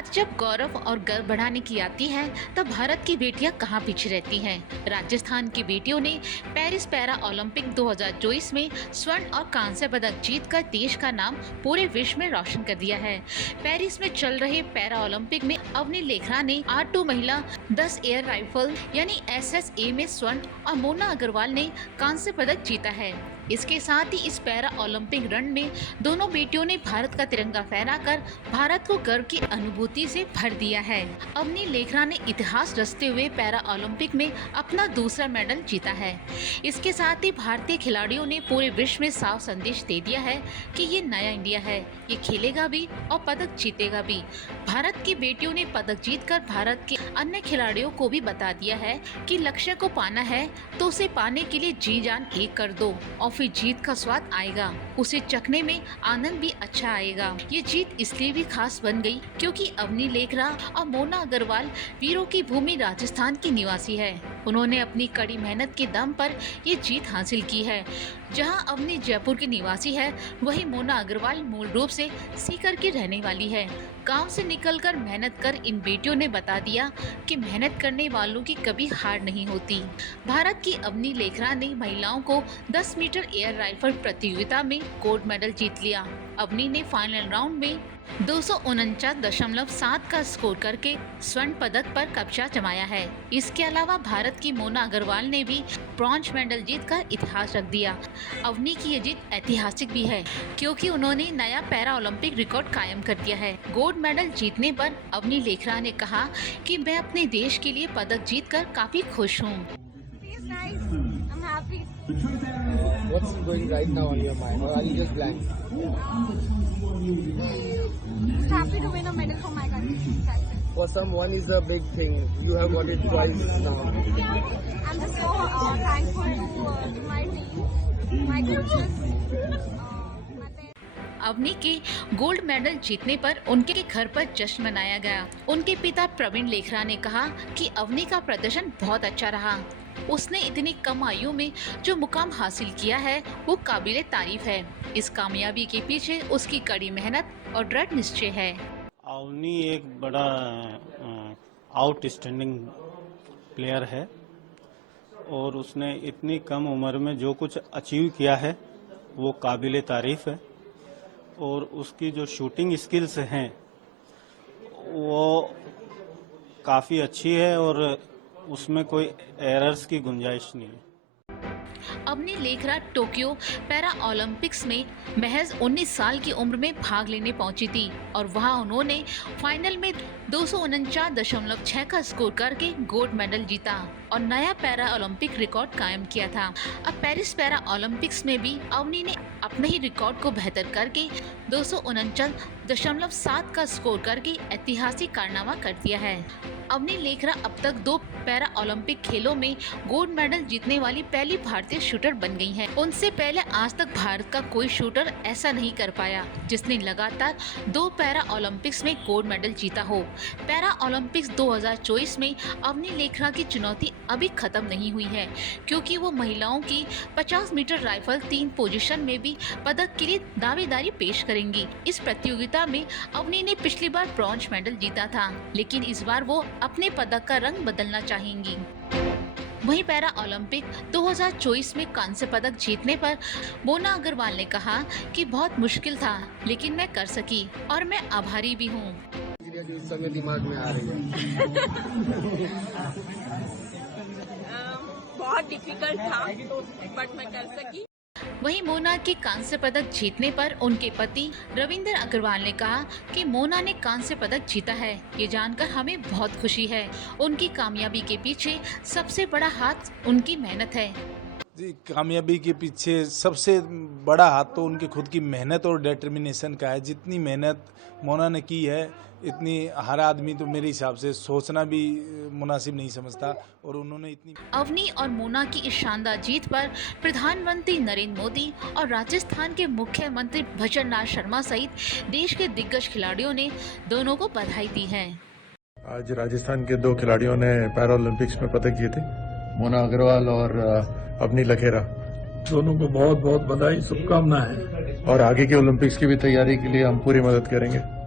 बात जब गौरव और गर्व बढ़ाने की आती है तब भारत की बेटियां कहां पीछे रहती हैं। राजस्थान की बेटियों ने पेरिस पैरा ओलंपिक 2024 में स्वर्ण और कांस्य पदक जीतकर देश का नाम पूरे विश्व में रोशन कर दिया है। पेरिस में चल रहे पैरा ओलंपिक में अवनी लेखरा ने R2 महिला 10 एयर राइफल यानी SSA में स्वर्ण और मोना अग्रवाल ने कांस्य पदक जीता है। इसके साथ ही इस पैरा ओलंपिक रण में दोनों बेटियों ने भारत का तिरंगा फहराकर भारत को गर्व की अनुभूति से भर दिया है। अवनी लेखरा ने इतिहास रचते हुए पैरा ओलंपिक में अपना दूसरा मेडल जीता है। इसके साथ ही भारतीय खिलाड़ियों ने पूरे विश्व में साफ संदेश दे दिया है कि ये नया इंडिया है, ये खेलेगा भी और पदक जीतेगा भी। भारत की बेटियों ने पदक जीतकर भारत के अन्य खिलाड़ियों को भी बता दिया है कि लक्ष्य को पाना है तो उसे पाने के लिए जी जान एक कर दो और फिर जीत का स्वाद आएगा, उसे चखने में आनंद भी अच्छा आएगा। ये जीत इसलिए भी खास बन गई क्योंकि अवनी लेखरा और मोना अग्रवाल वीरों की भूमि राजस्थान की निवासी है। उन्होंने अपनी कड़ी मेहनत के दम पर ये जीत हासिल की है। जहां अवनी जयपुर की निवासी है, वहीं मोना अग्रवाल मूल रूप से सीकर की रहने वाली है। गांव से निकलकर मेहनत कर इन बेटियों ने बता दिया कि मेहनत करने वालों की कभी हार नहीं होती। भारत की अवनी लेखरा ने महिलाओं को 10 मीटर एयर राइफल प्रतियोगिता में गोल्ड मेडल जीत लिया। अवनी ने फाइनल राउंड में 249.7 का स्कोर करके स्वर्ण पदक पर कब्जा जमाया है। इसके अलावा भारत की मोना अग्रवाल ने भी ब्रॉन्ज मेडल जीतकर इतिहास रख दिया। अवनी की ये जीत ऐतिहासिक भी है क्योंकि उन्होंने नया पैरा ओलंपिक रिकॉर्ड कायम कर दिया है। गोल्ड मेडल जीतने पर अवनी लेखरा ने कहा कि मैं अपने देश के लिए पदक जीतकर काफी खुश हूँ। What's going right now on your mind, or are you just blank? Just happy to win a medal for my country. That's it. For someone is a big thing. You have got it twice now. I'm just so thankful to my team, my coaches, my parents. Avani के gold medal जीतने पर उनके घर पर जश्न मनाया गया। उनके पिता प्रवीण लेखरा ने कहा कि अवनी का प्रदर्शन बहुत अच्छा रहा। उसने इतनी कम आयु में जो मुकाम हासिल किया है वो काबिले तारीफ है। इस कामयाबी के पीछे उसकी कड़ी मेहनत और दृढ़ निश्चय है। अवनी एक बड़ा आउटस्टैंडिंग प्लेयर है और उसने इतनी कम उम्र में जो कुछ अचीव किया है वो काबिले तारीफ है। और उसकी जो शूटिंग स्किल्स हैं वो काफ़ी अच्छी है और उसमें कोई एरर्स की गुंजाइश नहीं है। Avani Lekhara Tokyo para Olympics में महज 19 साल की उम्र में भाग लेने पहुंची थी और वहां उन्होंने फाइनल में 249.6 का स्कोर करके गोल्ड मेडल जीता और नया पैरा ओलंपिक रिकॉर्ड कायम किया था। अब पेरिस पैरा ओलंपिक्स में भी अवनी ने अपने ही रिकॉर्ड को बेहतर करके 249.7 का स्कोर करके ऐतिहासिक कारनामा कर दिया है। अवनी लेखरा अब तक 2 पैरा ओलंपिक खेलों में गोल्ड मेडल जीतने वाली पहली भारतीय शूटर बन गई हैं। उनसे पहले आज तक भारत का कोई शूटर ऐसा नहीं कर पाया जिसने लगातार 2 पैरा ओलंपिक्स में गोल्ड मेडल जीता हो। पैरा ओलंपिक्स 2024 में अवनी लेखरा की चुनौती अभी खत्म नहीं हुई है क्योंकि वो महिलाओं की 50 मीटर राइफल 3 पोजीशन में भी पदक के लिए दावेदारी पेश करेंगी। इस प्रतियोगिता में अवनी ने पिछली बार ब्रॉन्ज मेडल जीता था, लेकिन इस बार वो अपने पदक का रंग बदलना चाहेंगी। वहीं पैरा ओलंपिक 2024 में कांस्य पदक जीतने पर मोना अग्रवाल ने कहा कि बहुत मुश्किल था लेकिन मैं कर सकी और मैं आभारी भी हूँ। इस समय दिमाग में आ रही है। बहुत डिफिकल्ट था बट मैं कर सकी। वहीं मोना के कांस्य पदक जीतने पर उनके पति रविंदर अग्रवाल ने कहा कि मोना ने कांस्य पदक जीता है, ये जानकर हमें बहुत खुशी है। उनकी कामयाबी के पीछे सबसे बड़ा हाथ उनकी मेहनत है। जी, कामयाबी के पीछे सबसे बड़ा हाथ तो उनकी खुद की मेहनत और डिटर्मिनेशन का है। जितनी मेहनत मोना ने की है इतनी हर आदमी तो मेरे हिसाब से सोचना भी मुनासिब नहीं समझता और उन्होंने इतनी। अवनी और मोना की इस शानदार जीत पर प्रधानमंत्री नरेंद्र मोदी और राजस्थान के मुख्यमंत्री भजनलाल शर्मा सहित देश के दिग्गज खिलाड़ियों ने दोनों को बधाई दी है। आज राजस्थान के 2 खिलाड़ियों ने पैरा ओलंपिक्स में पदक जीते, मोना अग्रवाल और अवनी लेखरा। दोनों को बहुत बहुत बधाई, शुभकामनाएं। और आगे के ओलंपिक्स की भी तैयारी के लिए हम पूरी मदद करेंगे।